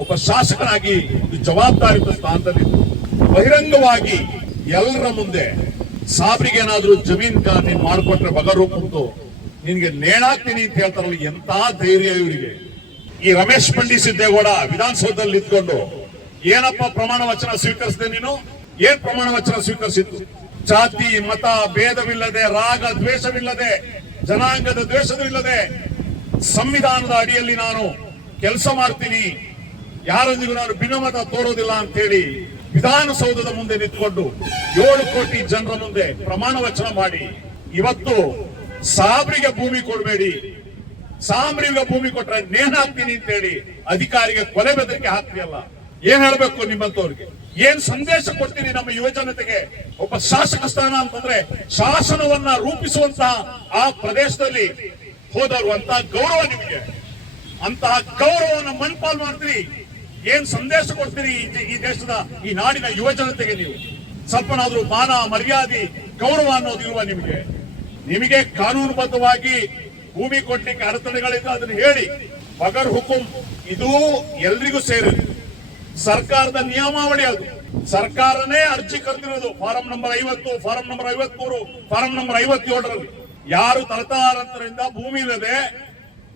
ಒಬ್ಬ ಶಾಸಕರಾಗಿ ಒಂದು ಜವಾಬ್ದಾರಿಯುತ ಸ್ಥಾನದಲ್ಲಿ ಬಹಿರಂಗವಾಗಿ ಎಲ್ಲರ ಮುಂದೆ ಸಾಬ್ರಿಗೆ ಏನಾದ್ರೂ ಜಮೀನ್ ಕಾ ಮಾಡಿಕೊಟ್ರೆ ಮಾಡ್ಕೊಟ್ರೆ ಬಗರೂಪಂತು ನಿನ್ಗೆ ನೇಣಾಗ್ತೀನಿ ಅಂತ ಹೇಳ್ತಾರಲ್ಲ ಎಂತ ಧೈರ್ಯ ಇವರಿಗೆ. ಈ ರಮೇಶ್ ಪಂಡಿ ಸಿದ್ದೇಗೌಡ ವಿಧಾನಸೌಧದಲ್ಲಿ ಇದ್ಕೊಂಡು ಏನಪ್ಪ ಪ್ರಮಾಣ ವಚನ ಸ್ವೀಕರಿಸಿದೆ ನೀನು? ಏನ್ ಪ್ರಮಾಣ ವಚನ ಸ್ವೀಕರಿಸಿದ್ದು? ಜಾತಿ, ಮತ, ಭೇದವಿಲ್ಲದೆ, ರಾಗ ದ್ವೇಷವಿಲ್ಲದೆ, ಜನಾಂಗದ ದ್ವೇಷವಿಲ್ಲದೆ, ಸಂವಿಧಾನದ ಅಡಿಯಲ್ಲಿ ನಾನು ಕೆಲಸ ಮಾಡ್ತೀನಿ ಯಾರೊಂದಿಗೂ ನಾನು ಭಿನ್ನಮತ ತೋರೋದಿಲ್ಲ ಅಂತ ಹೇಳಿ ವಿಧಾನಸೌಧದ ಮುಂದೆ ನಿಂತ್ಕೊಂಡು ಏಳು ಕೋಟಿ ಜನರ ಮುಂದೆ ಪ್ರಮಾಣ ವಚನ ಮಾಡಿ, ಇವತ್ತು ಸಾಬ್ರಿಗೆ ಭೂಮಿ ಕೊಡಬೇಡಿ ಸಾಂಬ್ರಿಗೆ ಭೂಮಿ ಕೊಟ್ರೆ ನೇನ್ ಹಾಕ್ತೀನಿ ಅಂತ ಹೇಳಿ ಅಧಿಕಾರಿಗೆ ಕೊಲೆ ಬೆದರಿಕೆ ಹಾಕ್ತಿಯಲ್ಲ? ಏನ್ ಹೇಳ್ಬೇಕು ನಿಮ್ಮಂತವ್ರಿಗೆ? ಏನ್ ಸಂದೇಶ ಕೊಡ್ತೀನಿ ನಮ್ಮ ಯುವಜನತೆಗೆ ಒಬ್ಬ ಶಾಸಕ ಸ್ಥಾನ ಅಂತಂದ್ರೆ ಶಾಸನವನ್ನ ರೂಪಿಸುವಂತಹ ಆ ಪ್ರದೇಶದಲ್ಲಿ ಹೋದವರು ಅಂತ ಗೌರವ ನಿಮಗೆ. ಅಂತಹ ಗೌರವವನ್ನು ಮಣ್ಪಾಲ್ ಮಾಡ್ತೀರಿ. ಏನ್ ಸಂದೇಶ ಕೊಡ್ತೀರಿ ಈ ದೇಶದ, ಈ ನಾಡಿನ ಯುವ ಜನತೆಗೆ ನೀವು? ಸ್ವಲ್ಪನಾದ್ರೂ ಮಾನ, ಮರ್ಯಾದೆ, ಗೌರವ ಅನ್ನೋದು ಇರುವ ನಿಮಗೆ? ನಿಮಗೆ ಕಾನೂನುಬದ್ಧವಾಗಿ ಭೂಮಿ ಕೊಡ್ಲಿಕ್ಕೆ ಅಡೆತಡೆಗಳಿಂದ ಅದನ್ನು ಹೇಳಿ. ಬಗರ್ ಹುಕುಂ ಇದು ಎಲ್ರಿಗೂ ಸೇರಿದೆ ಸರ್ಕಾರದ ನಿಯಮಾವಳಿ ಅದು. ಸರ್ಕಾರನೇ ಅರ್ಜಿ ಕರೆದಿರೋದು. ಫಾರಂ ನಂಬರ್ ಐವತ್ತು, ಫಾರಂ ನಂಬರ್ ಐವತ್ಮೂರು, ಫಾರಂ ನಂಬರ್ ಐವತ್ತೇಳರಲ್ಲಿ. ಯಾರು ತಲತಾರಂತರಿಂದ ಭೂಮಿ ಇಲ್ಲದೆ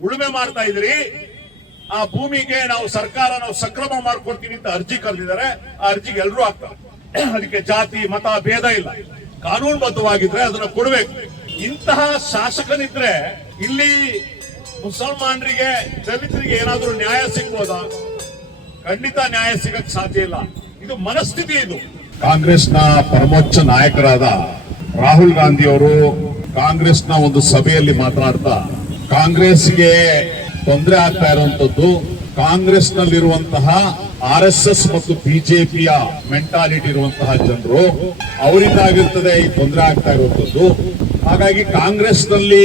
ಉಳುಮೆ ಮಾಡ್ತಾ ಇದ್ರಿ ಆ ಭೂಮಿಗೆ ನಾವು ಸರ್ಕಾರ ನಾವು ಸಕ್ರಮ ಮಾಡ್ಕೊಡ್ತೀವಿ ಅಂತ ಅರ್ಜಿ ಕರೆದಿದ್ದಾರೆ. ಆ ಅರ್ಜಿಗೆ ಎಲ್ಲರೂ ಆಗ್ತಾರೆ. ಅದಕ್ಕೆ ಜಾತಿ, ಮತ, ಭೇದ ಇಲ್ಲ. ಕಾನೂನುಬದ್ಧವಾಗಿದ್ರೆ ಅದನ್ನ ಕೊಡ್ಬೇಕು. ಇಂತಹ ಶಾಸಕನಿದ್ರೆ ಇಲ್ಲಿ ಮುಸಲ್ಮಾನರಿಗೆ, ದಲಿತರಿಗೆ ಏನಾದ್ರೂ ನ್ಯಾಯ ಸಿಗ್ಬೋದಾ? ಖಂಡಿತ ನ್ಯಾಯ ಸಿಗಕ್ ಸಾಧ್ಯ ಇಲ್ಲ. ಇದು ಮನಸ್ಥಿತಿ ಇದು. ಕಾಂಗ್ರೆಸ್ನ ಪರಮೋಚ್ಚ ನಾಯಕರಾದ ರಾಹುಲ್ ಗಾಂಧಿ ಅವರು ಕಾಂಗ್ರೆಸ್ನ ಒಂದು ಸಭೆಯಲ್ಲಿ ಮಾತನಾಡ್ತಾ, ಕಾಂಗ್ರೆಸ್ಗೆ ತೊಂದರೆ ಆಗ್ತಾ ಇರುವಂತದ್ದು ಕಾಂಗ್ರೆಸ್ನಲ್ಲಿರುವಂತಹ ಆರ್ ಎಸ್ ಎಸ್ ಮತ್ತು ಬಿಜೆಪಿಯ ಮೆಂಟಾಲಿಟಿ ಇರುವಂತಹ ಜನರು ಅವರಿಂದ ಆಗಿರ್ತದೆ ಈ ತೊಂದರೆ ಆಗ್ತಾ ಇರುವಂತದ್ದು. ಹಾಗಾಗಿ ಕಾಂಗ್ರೆಸ್ನಲ್ಲಿ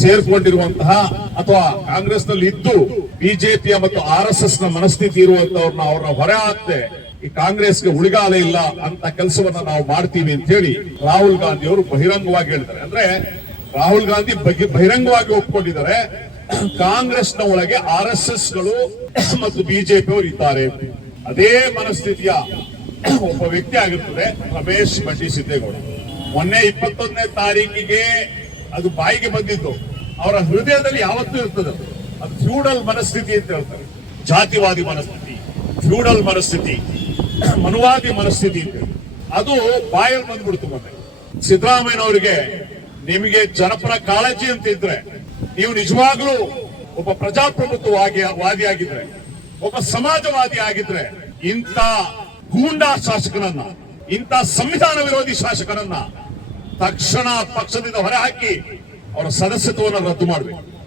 ಸೇರ್ಕೊಂಡಿರುವಂತಹ ಅಥವಾ ಕಾಂಗ್ರೆಸ್ನಲ್ಲಿ ಇದ್ದು ಬಿಜೆಪಿಯ ಮತ್ತು ಆರ್ ಎಸ್ ಎಸ್ನ ಮನಸ್ಥಿತಿ ಇರುವಂತವ್ರನ್ನ ಅವ್ರನ್ನ ಹೊರ ಹಾಕ್ತೆ ಈ ಕಾಂಗ್ರೆಸ್ಗೆ ಉಳಿಗಾಲ ಇಲ್ಲ ಅಂತ ಕೆಲಸವನ್ನ ನಾವು ಮಾಡ್ತೀವಿ ಅಂತ ಹೇಳಿ ರಾಹುಲ್ ಗಾಂಧಿ ಅವರು ಬಹಿರಂಗವಾಗಿ ಹೇಳ್ತಾರೆ ಅಂದ್ರೆ ರಾಹುಲ್ ಗಾಂಧಿ ಬಹಿರಂಗವಾಗಿ ಒಪ್ಕೊಂಡಿದ್ದಾರೆ. ಕಾಂಗ್ರೆಸ್ನ ಒಳಗೆ ಆರ್ ಎಸ್ ಎಸ್ಗಳು ಮತ್ತು ಬಿಜೆಪಿ ಅವರು ಇದ್ದಾರೆ. ಅದೇ ಮನಸ್ಥಿತಿಯ ಒಬ್ಬ ವ್ಯಕ್ತಿ ಆಗಿರ್ತದೆ ರಮೇಶ್ ಬಂಡಿ ಸಿದ್ದೇಗೌಡ. ಮೊನ್ನೆ ಇಪ್ಪತ್ತೊಂದನೇ ತಾರೀಕಿಗೆ ಅದು ಬಾಯಿಗೆ ಬಂದಿದ್ದು. ಅವರ ಹೃದಯದಲ್ಲಿ ಯಾವತ್ತೂ ಇರ್ತದೆ ಅದು. ಫ್ಯೂಡಲ್ ಮನಸ್ಥಿತಿ ಅಂತ ಹೇಳ್ತಾರೆ. ಜಾತಿವಾದಿ ಮನಸ್ಥಿತಿ, ಫ್ಯೂಡಲ್ ಮನಸ್ಥಿತಿ, ಮನುವಾದಿ ಮನಸ್ಥಿತಿ ಅಂತ. ಅದು ಬಾಯಲ್ಲಿ ಬಂದ್ಬಿಡ್ತು ಮೊನ್ನೆ. ಸಿದ್ದರಾಮಯ್ಯನವರಿಗೆ ನಿಮಗೆ ಜನಪರ ಕಾಳಜಿ ಅಂತ ಇದ್ರೆ ನೀವು ನಿಜವಾಗ್ಲೂ ಒಬ್ಬ ಪ್ರಜಾಪ್ರಭುತ್ವವಾಗಿ ವಾದಿಯಾಗಿದ್ರೆ, ಒಬ್ಬ ಸಮಾಜವಾದಿ ಆಗಿದ್ರೆ, ಇಂಥ ಗೂಂಡಾ ಶಾಸಕನನ್ನ, ಇಂಥ ಸಂವಿಧಾನ ವಿರೋಧಿ ಶಾಸಕನನ್ನ ತಕ್ಷಣ ಪಕ್ಷದಿಂದ ಹೊರಹಾಕಿ ಅವರ ಸದಸ್ಯತ್ವವನ್ನು ರದ್ದು ಮಾಡಬೇಕು.